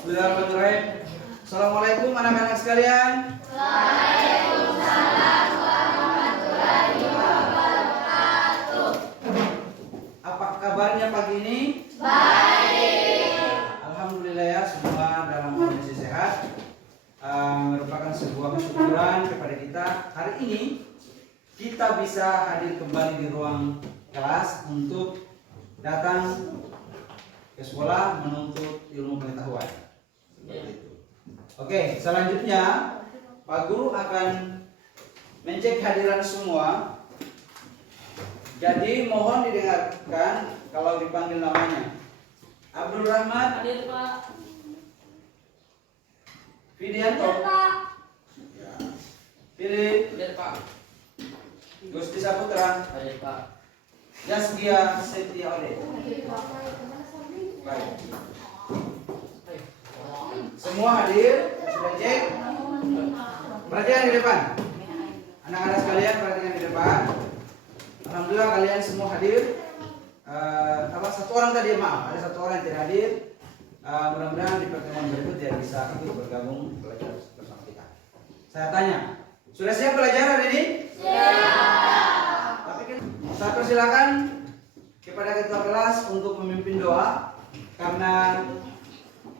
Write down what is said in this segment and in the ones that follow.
Bismillahirrahmanirrahim. Assalamualaikum anak-anak sekalian. Waalaikumsalam warahmatullahi wabarakatuh. Apa kabarnya pagi ini? Baik. Alhamdulillah ya, semua dalam kondisi sehat. Merupakan sebuah kesyukuran kepada kita. Hari ini kita bisa hadir kembali di ruang kelas untuk datang ke sekolah menuntut ilmu pengetahuan. Seperti itu. Oke, selanjutnya Pak Guru akan mencek hadiran semua. Jadi mohon didengarkan kalau dipanggil namanya. Abdul Rahmat. Hadir Pak. Fidianto. Hadir Pak. Philip. Hadir Pak. Gusti Saputra. Hadir Pak. Jaskia Setia Ode. Baik. Semua hadir, sudah cek. Perhatikan di depan. Anak-anak sekalian perhatikan di depan. Alhamdulillah kalian semua hadir. Satu orang tadi maaf, ada satu orang yang tidak hadir. Mudah-mudahan di pertemuan berikut dia bisa ikut bergabung belajar bersama kita. Saya tanya, sudah siap belajar hari ini? Siap. Tapi saya persilakan kepada ketua kelas untuk memimpin doa, karena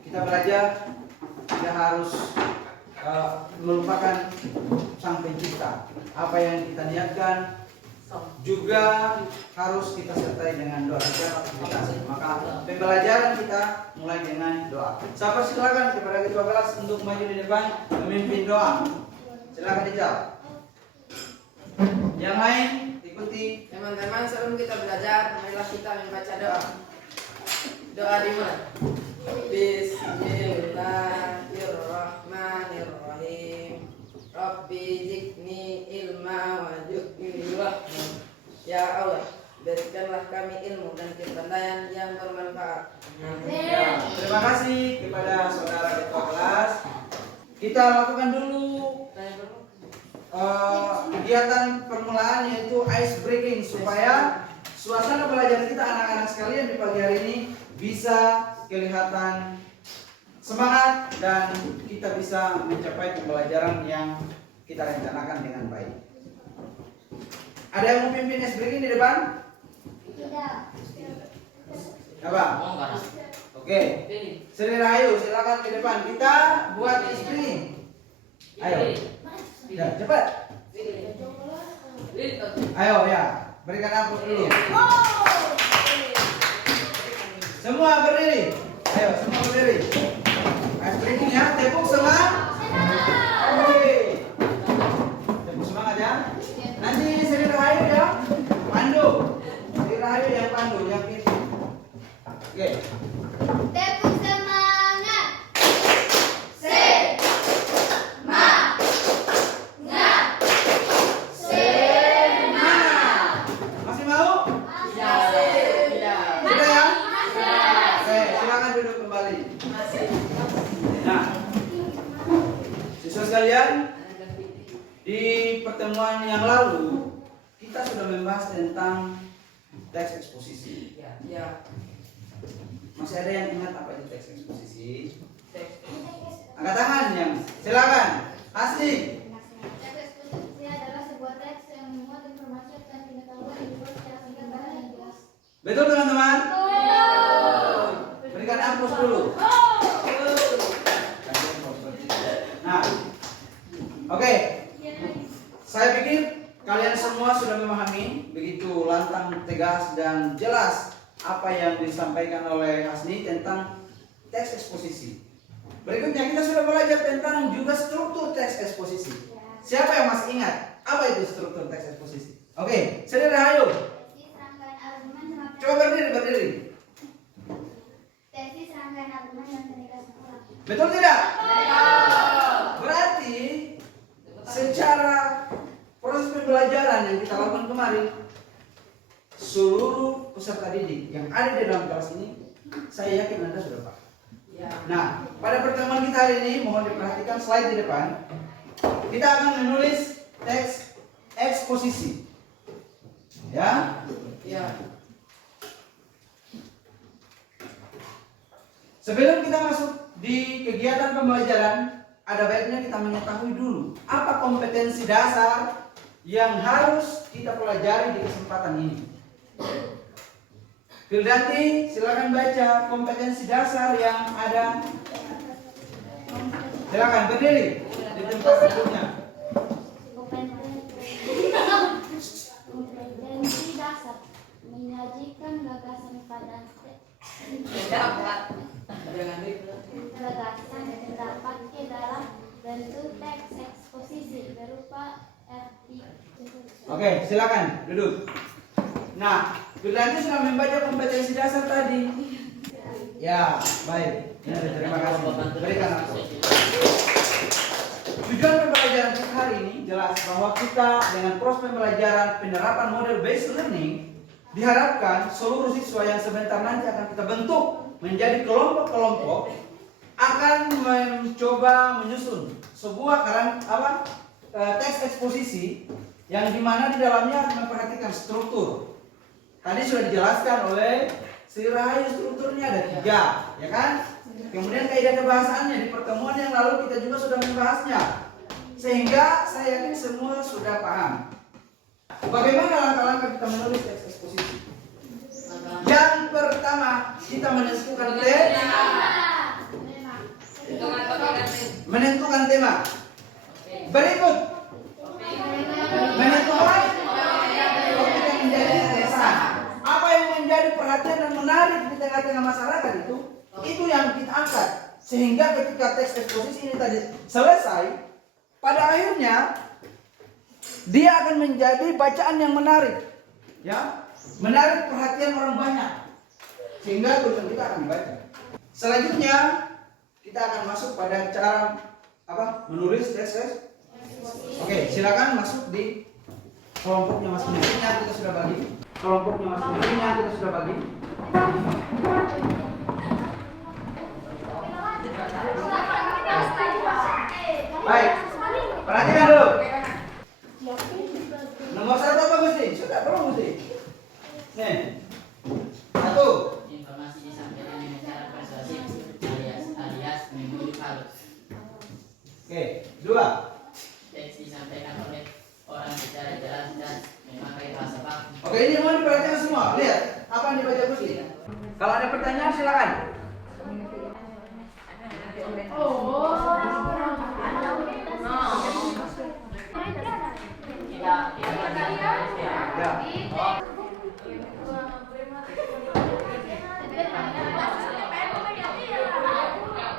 kita belajar tidak harus melupakan Sang Pencipta. Apa yang kita niatkan juga harus kita sertai dengan doa setiap aktivitas. Maka pembelajaran kita mulai dengan doa. Saya persilakan kepada ketua kelas untuk maju di depan memimpin doa. Silakan dijawab. Yang lain ikuti. Teman-teman, sebelum kita belajar, marilah kita membaca doa. Doa dimulai. Bismillahirrahmanirrahim. Rabbi zidni ilma waj'alni wahma. Ya Allah, berikanlah kami ilmu dan kepandaian yang bermanfaat. Ya, terima kasih kepada saudara ketua kelas. Kita lakukan dulu kegiatan permulaan, yaitu ice breaking, supaya suasana belajar kita anak-anak sekalian di pagi hari ini bisa kelihatan semangat dan kita bisa mencapai pembelajaran yang kita rencanakan dengan baik. Ada yang mau pimpin ice breaking di depan? Tidak. Apa? Oke. Sri Rahayu, silakan di depan. Kita buat ice breaking. Ayo. Ya, cepat. Ayo ya, berikan aku dulu. Semua berdiri. Ayo, semua berdiri. Ice breaking ya, tepuk semangat. Oke. Tepuk semangat ya. Nanti Sri Rahayu ya, pandu. Sri Rahayu yang pandu, yang itu. Oke. Tepuk semangat. Masih mau? Sudah ya? Oke, silakan duduk kembali. Nah, siswa sekalian, di pertemuan yang lalu kita sudah membahas tentang teks eksposisi. Ya, Masih ada yang ingat apa itu teks eksposisi? Angkat tangan yang silakan. Asik. Teks eksposisi adalah sebuah teks yang memuat informasi dan pengetahuan yang dibuat secara singkat dan jelas. Betul teman-teman? Berikan aplaus dulu. Nah, oke. Saya pikir kalian semua sudah memahami begitu lantang, tegas, dan jelas apa yang disampaikan oleh Hasni tentang teks eksposisi. Berikutnya kita sudah belajar tentang juga struktur teks eksposisi. Siapa yang masih ingat apa itu struktur teks eksposisi? Oke, Sri Rahayu. Tesis rangkaian argumen sama Coba berdiri. tesis rangkaian argumen yang terlihat ulang. Betul tidak? Berarti secara proses pembelajaran yang kita lakukan kemarin, seluruh peserta didik yang ada di dalam kelas ini, saya yakin Anda sudah paham. Nah, pada pertemuan kita hari ini mohon diperhatikan slide di depan. Kita akan menulis teks eksposisi. Ya? Sebelum kita masuk di kegiatan pembelajaran, ada baiknya kita mengetahui dulu apa kompetensi dasar yang harus kita pelajari di kesempatan ini. Fildanti, silakan baca kompetensi dasar yang ada. Silakan berdiri di tempat duduknya. Kompetensi dasar menyajikan gagasan pada gagasan didapatkan dalam bentuk teks eksposisi berupa artikel. Oke, silakan duduk. Nah, Fildanti sudah membaca kompetensi dasar tadi. Ya, baik. Terima kasih. Berikan aku. Tujuan pembelajaran kita hari ini jelas bahwa kita dengan proses pembelajaran penerapan model based learning diharapkan seluruh siswa yang sebentar nanti akan kita bentuk menjadi kelompok-kelompok akan mencoba menyusun sebuah teks eksposisi yang dimana di dalamnya akan memperhatikan struktur. Tadi sudah dijelaskan oleh si Rahayu, strukturnya ada 3, ya kan? Kemudian kaidah kebahasaannya di pertemuan yang lalu kita juga sudah membahasnya, sehingga saya yakin semua sudah paham. Bagaimana langkah-langkah kita menulis teks eksposisi? Yang pertama, kita menentukan menentukan tema. Berikut, menentukan topik yang menjadi keresahan. Apa yang menjadi perhatian dan menarik di tengah-tengah masyarakat itu yang kita angkat. Sehingga ketika teks eksposisi ini tadi selesai, pada akhirnya dia akan menjadi bacaan yang menarik, ya, menarik perhatian orang banyak, sehingga tulisan kita akan dibaca. Selanjutnya kita akan masuk pada cara menulis teks. Oke, silakan masuk di kelompoknya masing-masing yang kita sudah bagi. Kelompoknya masing-masing yang kita sudah bagi. Baik, perhatikan dulu. Nomor 1 apa Gusti? Sudah belum Gusti? Nih, 1. Informasi disampaikan dengan cara persuasif alias membujuk halus. Oke, 2. Teks disampaikan oleh orang secara jelas dan memakai bahasa baku. Oke, ini mau diperhatikan semua. Lihat, apa yang dibaca Gusti? Kalau ada pertanyaan silakan. Ya.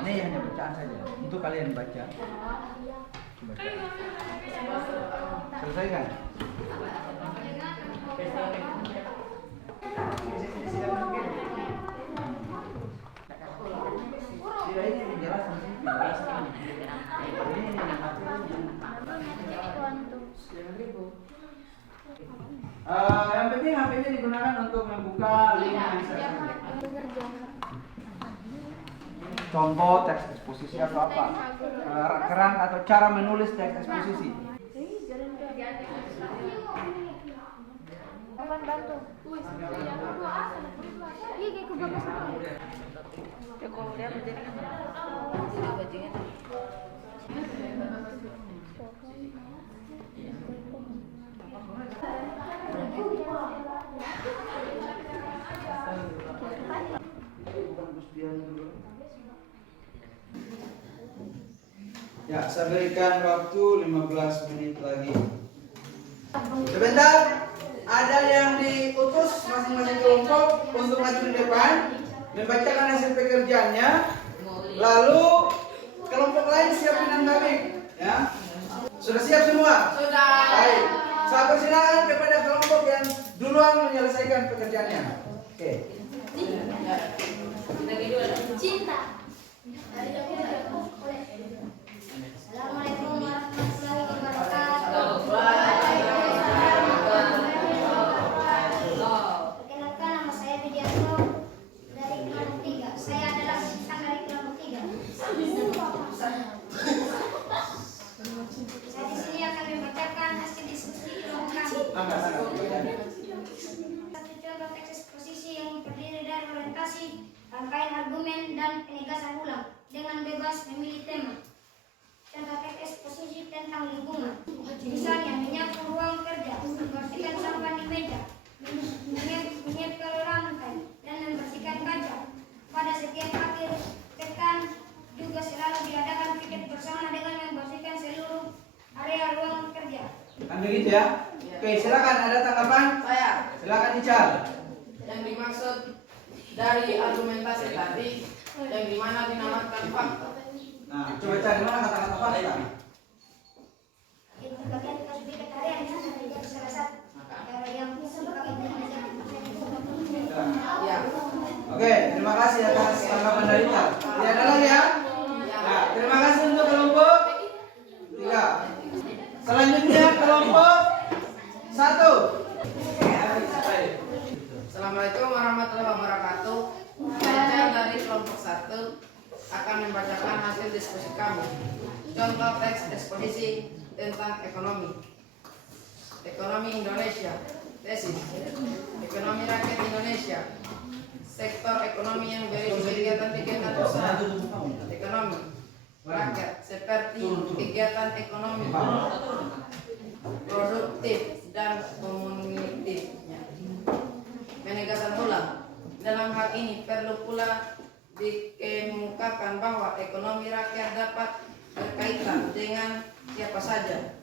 Ini hanya bacaan saja. Untuk kalian baca. Selesaikan. Tidak, ini penjelasan sih. Yang penting HP-nya digunakan untuk membuka link yang saya sampaikan. Contoh teks eksposisi atau apa? Kerang atau cara menulis teks eksposisi. Ya, saya berikan waktu 15 menit lagi. Sebentar, ada yang diutus masing-masing kelompok untuk maju di depan, membacakan hasil pekerjaannya, lalu kelompok lain siap menanggapi. Ya, sudah siap semua? Sudah. Baik, saya persilakan kepada kelompok yang duluan menyelesaikan pekerjaannya. Oke. Cinta. Assalamualaikum warahmatullahi wabarakatuh. Perkenalkan, nama saya Widianto dari kelompok 3. Saya adalah siswa dari kelompok 3. Saya di sini akan membacakan hasil diskusi kelompok kami. Satu contoh teks eksposisi yang terdiri dari orientasi, rangkaian argumen, dan penegasan ulang dengan begitu ya? Oke, silakan ada tanggapan? Saya Silakan Ical. yang dimaksud dari argumentasi tadi yang dimana dinamakan fakta. Nah, coba cari mana kata-kata fakta. Ya. Oke, terima kasih atas tanggapan dari Ical. Tidak ada lagi ya? Nah, terima kasih untuk kelompok 3. Selanjutnya kelompok 1. Assalamualaikum warahmatullahi wabarakatuh. Saya dari kelompok 1 akan membacakan hasil diskusi kami. Contoh teks eksposisi tentang ekonomi. Ekonomi Indonesia. Tesis. Ekonomi rakyat Indonesia. Sektor ekonomi yang berisi kegiatan-kegiatan usaha. Ekonomi rakyat seperti kegiatan ekonomi produktif dan komunitifnya. Penegasan ulang. Dalam hal ini perlu pula dikemukakan bahwa ekonomi rakyat dapat berkaitan dengan siapa saja.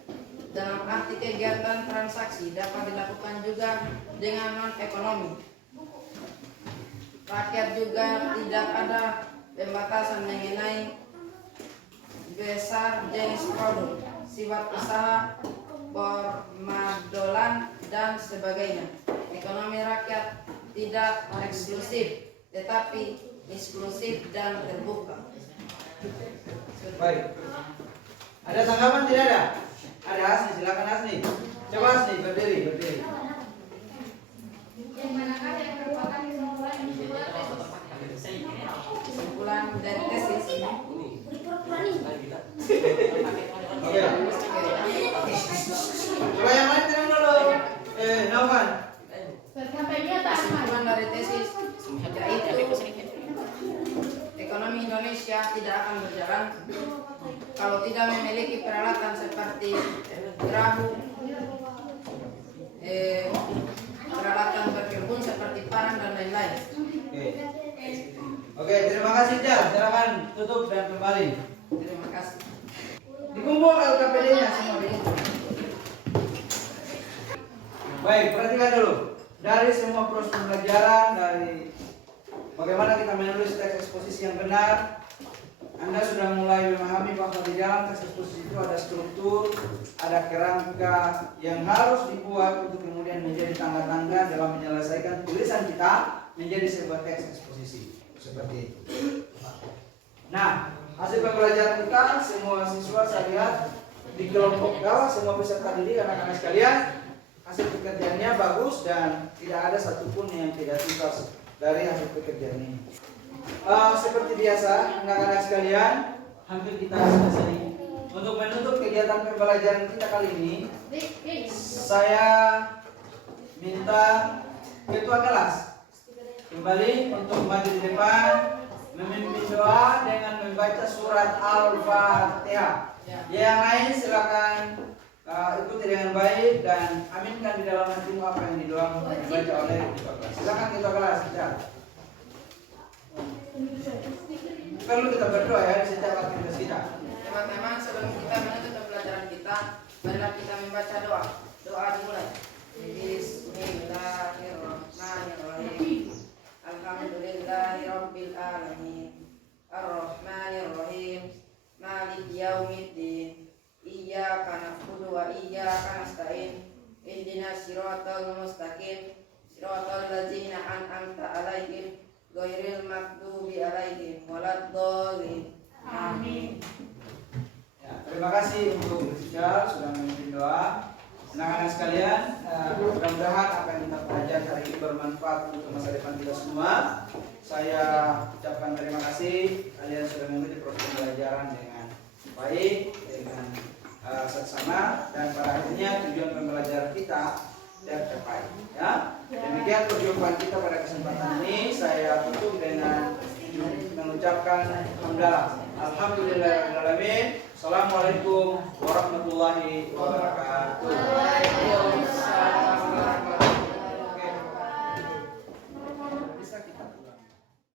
Dalam arti kegiatan transaksi dapat dilakukan juga dengan non-ekonomi. Rakyat juga tidak ada pembatasan mengenai besar jenis produk, sifat usaha, permodalan, dan sebagainya. Ekonomi rakyat tidak eksklusif, tetapi inklusif dan terbuka. Baik. Ada tanggapan tidak ada? Ada Asni, silakan Asni. Coba Asni berdiri. Yang manakah yang merupakan kesimpulan dari sebuah tesis? Kesimpulan dari tesis ini. Oke. Coba yang lain tenang dulu. Naufan. Kesimpulan dari tesis yaitu ekonomi Indonesia tidak akan berjalan kalau tidak memiliki peralatan seperti perahu, peralatan berkebun seperti parang dan lain-lain. Oke, terima kasih Cal. Silakan tutup dan kembali. Terima kasih. Dikumpul LKPD-nya semua dikumpul. Baik, perhatikan dulu. Dari semua proses pembelajaran, dari bagaimana kita menulis teks eksposisi yang benar, Anda sudah mulai memahami bahwa di dalam teks eksposisi itu ada struktur, ada kerangka yang harus dibuat untuk kemudian menjadi tangga-tangga dalam menyelesaikan tulisan kita menjadi sebuah teks eksposisi. Seperti itu. Nah, hasil pembelajaran kita, semua siswa saya lihat di kelompok bawah, semua peserta didik, anak-anak sekalian, hasil pekerjaannya bagus dan tidak ada satupun yang tidak tuntas dari hasil pekerjaan ini. Seperti biasa, anak-anak sekalian, hampir kita selesai. Untuk menutup kegiatan pembelajaran kita kali ini, saya minta ketua kelas kembali untuk maju di depan, memimpin doa dengan membaca surat Al-Fatihah. Yang lain silakan ikuti dengan baik dan aminkan di dalam hatimu apa yang didoakan dibaca oleh ketua kelas. Silakan ketua kelas. Perlu kita berdoa ya di setiap aktivitas kita. Teman-teman, sebelum kita menutup pembelajaran kita, marilah kita membaca doa. Doa dimulai. Bismillahirrahmanirrahim. Alhamdulillahirabbil alamin. Arrahmanirrahim. Maliki yaumiddin. Iyyaka na'budu wa iyyaka nasta'in. Ihdinas siratal mustaqim. Siratal ladzina an'amta 'alaihim ghairil maghdubi 'alaihim waladdallin. Amin. Ya, terima kasih untuk Rizal sudah memimpin doa. Anak-anak sekalian, mudah-mudahan apa yang kita pelajari hari ini bermanfaat untuk masa depan kita semua. Saya ucapkan terima kasih kalian sudah mengikuti proses pembelajaran dengan baik, dengan seksama, dan pada akhirnya tujuan pembelajaran kita tercapai. Ya, demikian perjumpaan kita pada kesempatan ini. Saya tutup dengan mengucapkan hamdalah. Alhamdulillahirabbil alamin. Assalamualaikum warahmatullahi wabarakatuh.